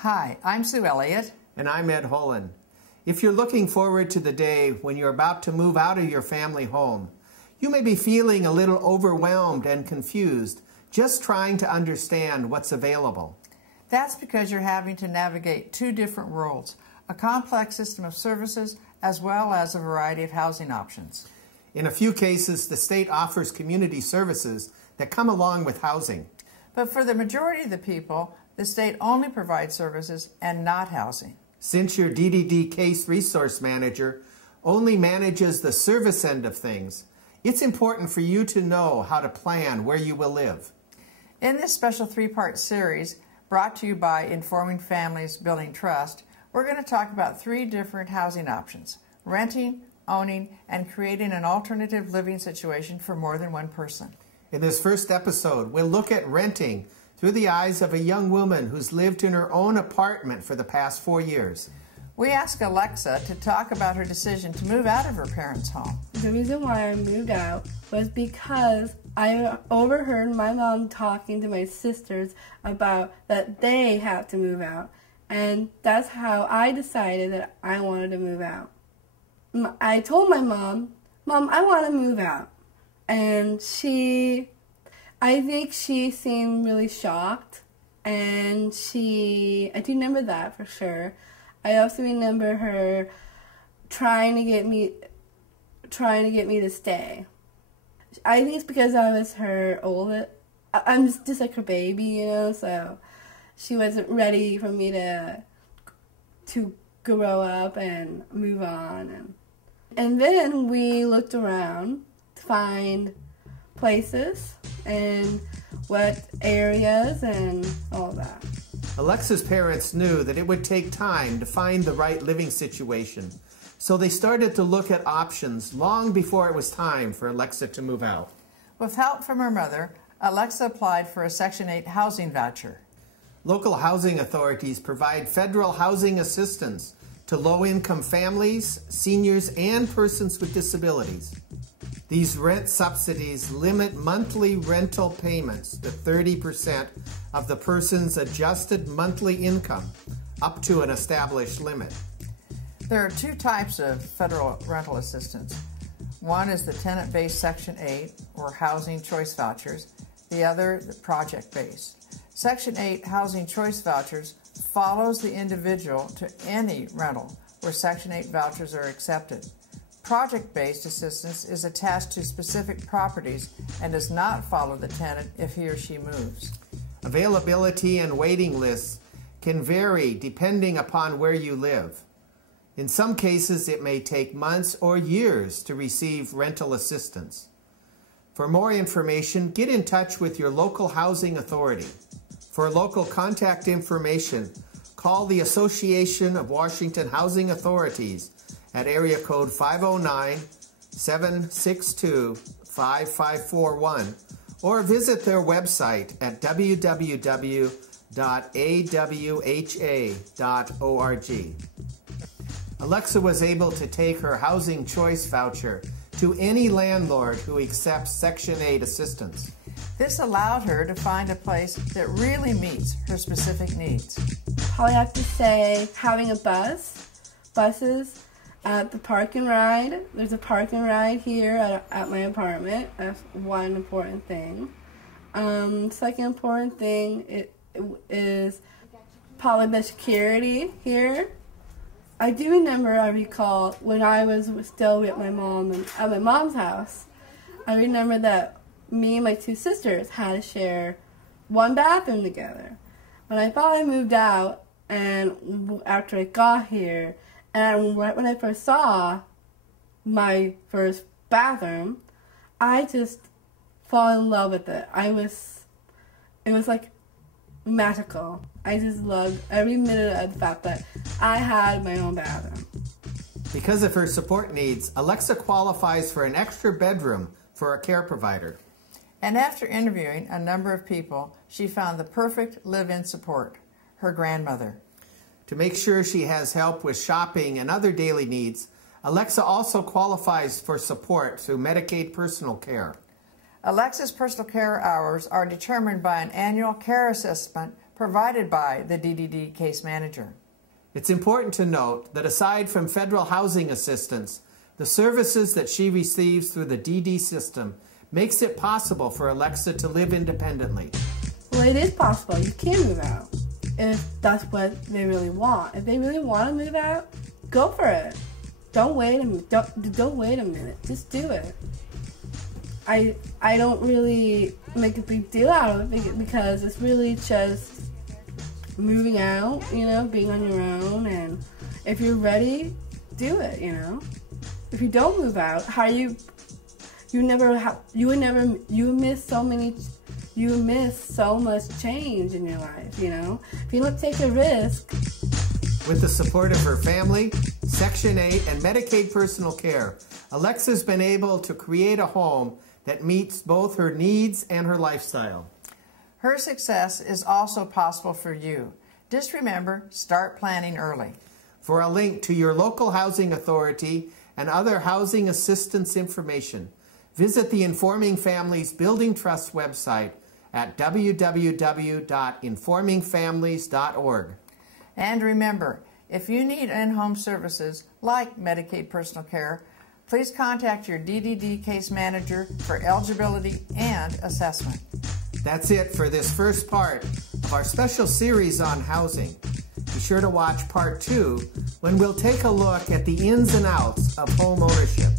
Hi, I'm Sue Elliott. And I'm Ed Holland. If you're looking forward to the day when you're about to move out of your family home, you may be feeling a little overwhelmed and confused, just trying to understand what's available. That's because you're having to navigate two different worlds, a complex system of services as well as a variety of housing options. In a few cases, the state offers community services that come along with housing. But for the majority of the people, the state only provides services and not housing. Since your DDD case resource manager only manages the service end of things, it's important for you to know how to plan where you will live. In this special three-part series, brought to you by Informing Families Building Trust, we're going to talk about three different housing options: renting, owning, and creating an alternative living situation for more than one person. In this first episode, we'll look at renting through the eyes of a young woman who's lived in her own apartment for the past 4 years. We asked Alexa to talk about her decision to move out of her parents' home. The reason why I moved out was because I overheard my mom talking to my sisters about that they have to move out. And that's how I decided that I wanted to move out. I told my mom, "Mom, I want to move out." And I think she seemed really shocked, and I do remember that for sure. I also remember her trying to get me to stay. I think it's because I was her oldest. I'm just like her baby, you know, so she wasn't ready for me to grow up and move on. And then we looked around to find places and what areas and all that. Alexa's parents knew that it would take time to find the right living situation, so they started to look at options long before it was time for Alexa to move out. With help from her mother, Alexa applied for a Section 8 housing voucher. Local housing authorities provide federal housing assistance to low-income families, seniors, and persons with disabilities. These rent subsidies limit monthly rental payments to 30% of the person's adjusted monthly income, up to an established limit. There are two types of federal rental assistance. One is the tenant-based Section 8, or housing choice vouchers. The other, the project-based. Section 8 housing choice vouchers follows the individual to any rental where Section 8 vouchers are accepted. Project-based assistance is attached to specific properties and does not follow the tenant if he or she moves. Availability and waiting lists can vary depending upon where you live. In some cases, it may take months or years to receive rental assistance. For more information, get in touch with your local housing authority. For local contact information, call the Association of Washington Housing Authorities at area code 509-762-5541 or visit their website at www.awha.org. Alexa was able to take her housing choice voucher to any landlord who accepts Section 8 assistance. This allowed her to find a place that really meets her specific needs. Probably have to say having a buses at the park and ride. There's a park and ride here at my apartment. That's one important thing. Second important thing is probably the security here. I recall when I was still with my mom and at my mom's house, I remember that me and my two sisters had to share one bathroom together. When I finally moved out and after I got here, and right when I first saw my first bathroom, I just fell in love with it. It was like magical. I just loved every minute of the fact that I had my own bathroom. Because of her support needs, Alexa qualifies for an extra bedroom for a care provider. And after interviewing a number of people, she found the perfect live-in support, her grandmother. To make sure she has help with shopping and other daily needs, Alexa also qualifies for support through Medicaid personal care. Alexa's personal care hours are determined by an annual care assessment provided by the DDD case manager. It's important to note that aside from federal housing assistance, the services that she receives through the DD system makes it possible for Alexa to live independently. Well, it is possible. You can move out if that's what they really want. If they really want to move out, go for it. Don't wait a minute. Don't wait a minute. Just do it. I don't really make a big deal out of it because it's really just moving out, being on your own, and if you're ready, do it, If you don't move out, you miss so much change in your life, If you don't take a risk. With the support of her family, Section 8, and Medicaid personal care, Alexa's been able to create a home that meets both her needs and her lifestyle. Her success is also possible for you. Just remember, start planning early. For a link to your local housing authority and other housing assistance information, visit the Informing Families Building Trust website at www.informingfamilies.org. And remember, if you need in-home services like Medicaid personal care, please contact your DDD case manager for eligibility and assessment. That's it for this first part of our special series on housing. Be sure to watch part 2 when we'll take a look at the ins and outs of home ownership.